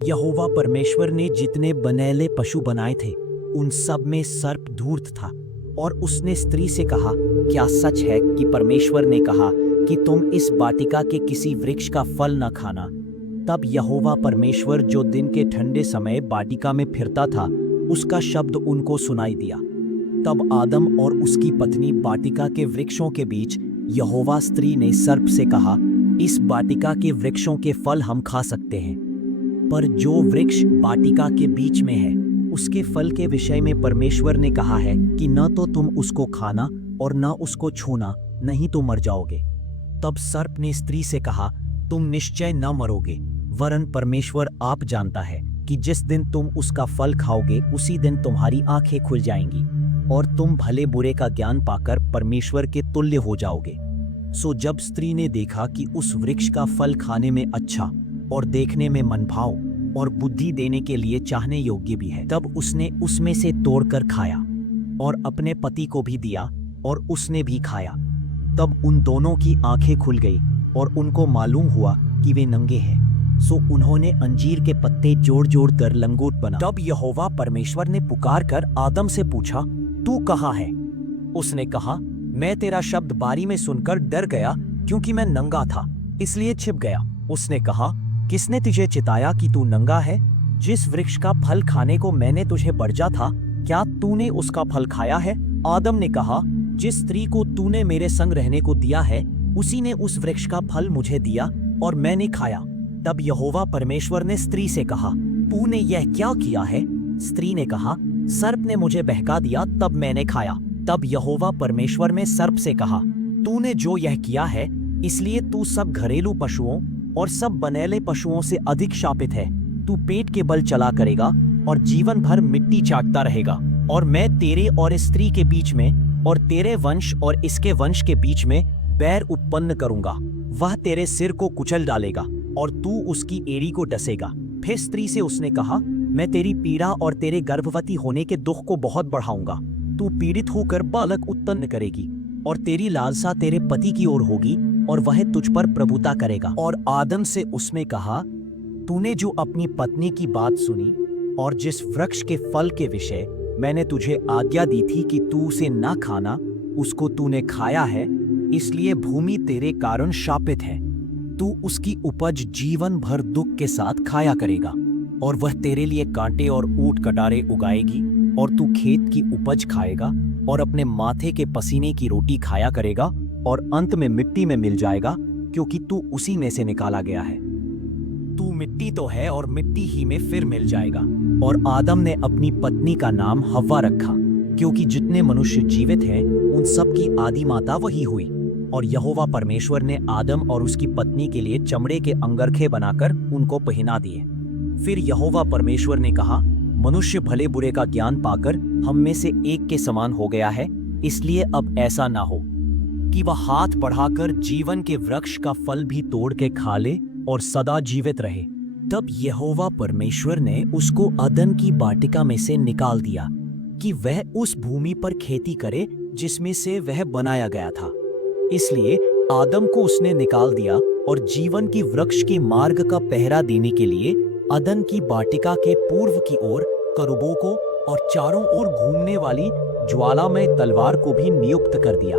यहोवा परमेश्वर ने जितने बनेले पशु बनाए थे उन सब में सर्प धूर्त था। और उसने स्त्री से कहा, क्या सच है कि परमेश्वर ने कहा कि तुम इस वाटिका के किसी वृक्ष का फल न खाना? तब यहोवा परमेश्वर जो दिन के ठंडे समय वाटिका में फिरता था, उसका शब्द उनको सुनाई दिया। तब आदम और उसकी पत्नी वाटिका के वृक्षों के बीच, यहोवा स्त्री ने सर्प से कहा, इस वाटिका के वृक्षों के फल हम खा सकते हैं, पर जो वृक्ष वाटिका के बीच में है उसके फल के विषय में परमेश्वर ने कहा है कि न तो तुम उसको खाना और न उसको छूना, नहीं तो मर जाओगे। तब सर्प ने स्त्री से कहा, तुम निश्चय न मरोगे, वरन परमेश्वर आप जानता है कि जिस दिन तुम उसका फल खाओगे उसी दिन तुम्हारी आंखें खुल जाएंगी और तुम भले बुरे का ज्ञान पाकर परमेश्वर के तुल्य हो जाओगे। सो जब स्त्री ने देखा कि उस वृक्ष का फल खाने में अच्छा और देखने में मनभाव और बुद्धि देने के लिए चाहने योग्य भी है, तब उसने उसमें से तोड़कर खाया और अपने पति को भी दिया और उसने भी खाया। तब उन दोनों की आंखें खुल गई और उनको मालूम हुआ कि वे नंगे हैं। सो उन्होंने अंजीर के पत्ते जोड़ जोड़ कर लंगोट बना। तब यहोवा परमेश्वर ने पुकार कर आदम से पूछा, तू कहाँ है? उसने कहा, मैं तेरा शब्द बारी में सुनकर डर गया, क्योंकि मैं नंगा था, इसलिए छिप गया। उसने कहा, किसने तुझे चिताया कि तू नंगा है? जिस वृक्ष का फल खाने को मैंने तुझे बरजा था, क्या तूने उसका फल खाया है? आदम ने कहा, जिस स्त्री को तूने मेरे संग रहने को दिया है, उसी ने उस वृक्ष का फल मुझे दिया और मैंने खाया। तब यहोवा परमेश्वर ने स्त्री से कहा, तूने यह क्या किया है? स्त्री ने कहा, सर्प ने मुझे बहका दिया, तब मैंने खाया। तब यहोवा परमेश्वर ने सर्प से कहा, तूने जो यह किया है, इसलिए तू सब घरेलू पशुओं और सब बनेले पशुओं से अधिक शापित है। तू पेट के बल चला करेगा और जीवन भर मिट्टी चाटता रहेगा। और मैं तेरे और इस स्त्री के बीच में और तेरे वंश और इसके वंश के बीच में बैर उत्पन्न करूंगा। वह तेरे सिर को कुचल डालेगा और तू उसकी एड़ी को डसेगा। फिर स्त्री से उसने कहा, मैं तेरी पीड़ा और तेरे गर्भवती होने के दुख को बहुत बढ़ाऊंगा। तू पीड़ित होकर बालक उत्पन्न करेगी और तेरी लालसा तेरे पति की ओर होगी और वह तुझ पर प्रभुता करेगा। और आदम से उसने कहा, तूने जो अपनी पत्नी की बात सुनी और जिस वृक्ष के फल के विषय मैंने तुझे आज्ञा दी थी कि तू उसे ना खाना, उसको तूने खाया है, इसलिए भूमि तेरे कारण शापित है। तू उसकी उपज जीवन भर दुख के साथ खाया करेगा और वह तेरे लिए कांटे और ऊंट कटारे उगाएगी और तू खेत की उपज खाएगा और अपने माथे के पसीने की रोटी खाया करेगा और अंत में मिट्टी में मिल जाएगा, क्योंकि तू उसी में से निकाला गया है। तू मिट्टी तो है और मिट्टी ही में फिर मिल जाएगा। और आदम ने अपनी पत्नी का नाम हव्वा रखा, क्योंकि जितने मनुष्य जीवित हैं उन सब की आदि माता वही हुई। और यहोवा परमेश्वर ने आदम और उसकी पत्नी के लिए चमड़े के अंगरखे बनाकर उनको पहना दिए। फिर यहोवा परमेश्वर ने कहा, मनुष्य भले बुरे का ज्ञान पाकर हम में से एक के समान हो गया है, इसलिए अब ऐसा ना हो कि वह हाथ बढ़ाकर जीवन के वृक्ष का फल भी तोड़ के खा ले और सदा जीवित रहे। तब यहोवा परमेश्वर ने उसको अदन की वाटिका में से निकाल दिया कि वह उस भूमि पर खेती करे जिसमें से वह बनाया गया था। इसलिए आदम को उसने निकाल दिया और जीवन की वृक्ष के मार्ग का पहरा देने के लिए अदन की वाटिका के पूर्व की ओर करूबों को और चारों ओर घूमने वाली ज्वालामय तलवार को भी नियुक्त कर दिया।